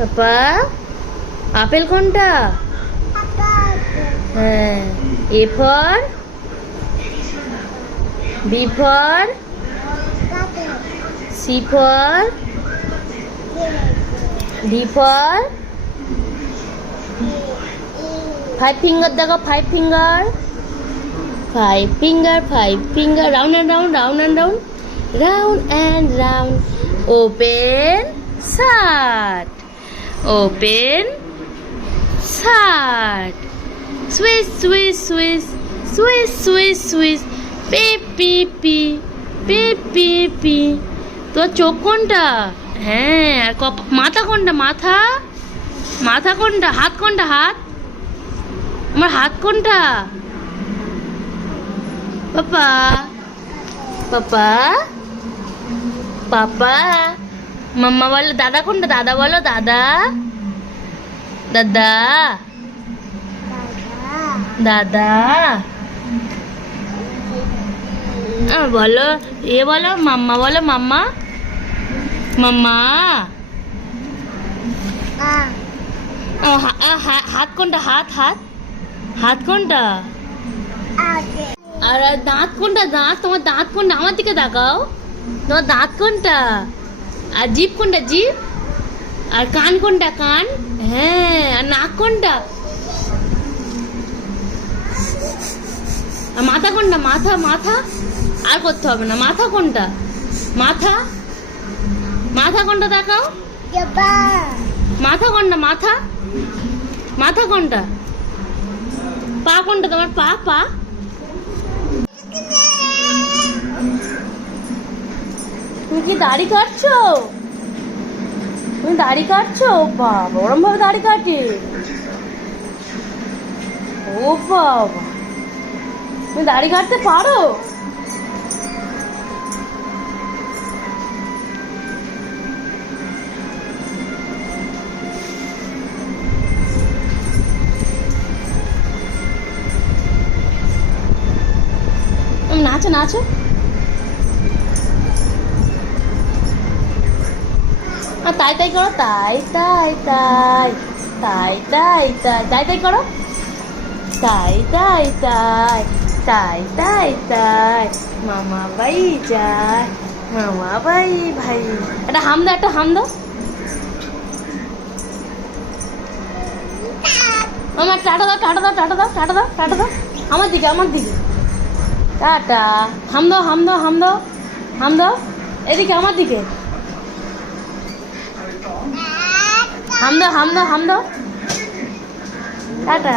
পাপা, apple কোনটা? হ্যাঁ A for, B for, C for, D for. Five finger দেখো five finger five finger five finger round and round round and round round and round open shirt open shirt switch switch switch switch switch switch P P P P P P তোর চোখ কোনটা? হ্যাঁ আর কপ, মাথা কোনটা? মাথা? মাথা কোনটা? হাত কোনটা? হাত? আমার হাত কোনটা? পাপা। পাপা। পাপা। మా అమ్మ వాళ్ళు దాదాకుండా దాదా వాళ్ళు దాదా? దాదా? దాదా? వాళ్ళు ఏ వాళ్ళు? మా అమ్మ వాళ్ళు మా అమ్మ? మమ్మ హాత్కుంటా హాత్ హాత్. హాత్కుంటా? దాత్కుంటా దాత్ దాత్కుంటా అమ్మ దిగ దాకావు? నువ్వు దాత్కుంటా? আর জিভ কোনটা? জিভ? আর কান কোনটা? কান? হ্যাঁ আর নাক কোনটা? আর মাথা কোনটা? মাথা মাথা? আর করতে হবে না। মাথা কোনটা? মাথা? মাথা কোনটা দেখাও? মাথা কোনটা? মাথা? মাথা কোনটা? পা কোনটা? তোমার পা পা? তুমি কি দাড়ি কাটছো? তুমি দাড়ি কাটছো? বাবা ওরম ভাবে দাড়ি কাটে। ও বাবা। তুমি দাড়ি কাটতে পারো? নাচো নাচো। আর তাই তাই করো, তাই তাই তাই তাই তাই তাই তাই তাই করো। তাই তাই তাই তাই তাই তাই, মামা বাই যায়, মামা বাই ভাই। একটা হাম দাও, একটা হাম দাও। আমার টাটা দাও টাটা দাও টাটা দাও টাটা দাও টাটা দাও। আমার দিকে আমার দিকে। টাটা। হাম দাও হাম দাও হাম দাও। হাম দাও। এদিকে, আমার দিকে। হাম দাও হাম দাও হাম দাও টাটা।